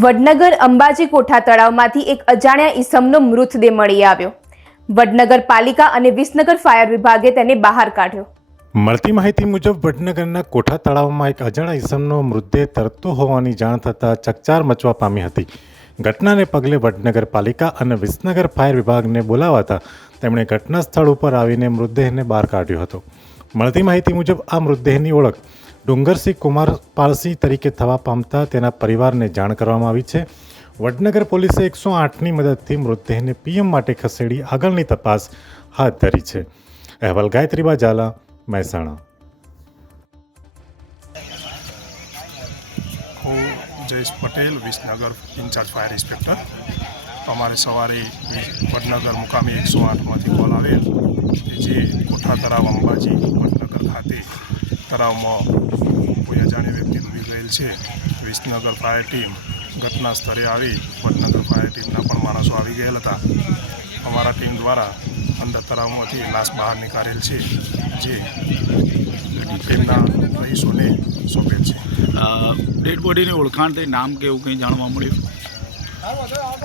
વડનગર અંબાજી કોઠા તળાવમાંથી એક અજાણ્યા ઈસમનો મૃતદેહ મળી આવ્યો। વડનગર પાલિકા અને વિસનગર ફાયર વિભાગે તેને બહાર કાઢ્યો। મળતી માહિતી મુજબ વડનગરના કોઠા તળાવમાં એક અજાણ્યા ઈસમનો મૃતદેહ તરતો હોવાની જાણ થતાં ચકચાર મચવા પામી હતી। ઘટનાને પગલે વડનગર પાલિકા અને વિસનગર ફાયર વિભાગને બોલાવાતા તેમણે ઘટના સ્થળ ઉપર આવીને મૃતદેહને બહાર કાઢ્યો હતો। મળતી માહિતી મુજબ આ મૃતદેહની ઓળખ ડુંગરસિંહ કુમારપાલસિંહ તરીકે થવા પામતા તેના પરિવારને જાણ કરવામાં આવી છે। વડનગર પોલીસે 108ની મદદથી મૃતદેહને પીએમ માટે ખસેડી આગળની તપાસ હાથ ધરી છે। અહેવાલ ગાયત્રીબા ઝાલા, મહેસાણા। હું Jayesh Patel, Visnagar incharge fire inspector. અમારે સવારે વડનગર મુકામી 108માંથી કોલ આવેલ કે જે કોઠા તળાવ અંબાજી વડનગર ખાતે તળાવમાં કોઈ અજાણ્યો વ્યક્તિ ડૂબી ગયેલ છે। વિસનગર ફાયર ટીમ ઘટના સ્થળે આવી વડનગર ફાયર ટીમના પણ માણસો આવી ગયેલ હતા। અમારા ટીમ દ્વારા અંદર તળાવમાંથી લાશ બહાર નીકાળેલ છે, જે તેમના રહીશોને સોંપેલ છે। ડેડ બોડીની ઓળખાણ થઈ નામ કે એવું કંઈ જાણવા મળ્યું?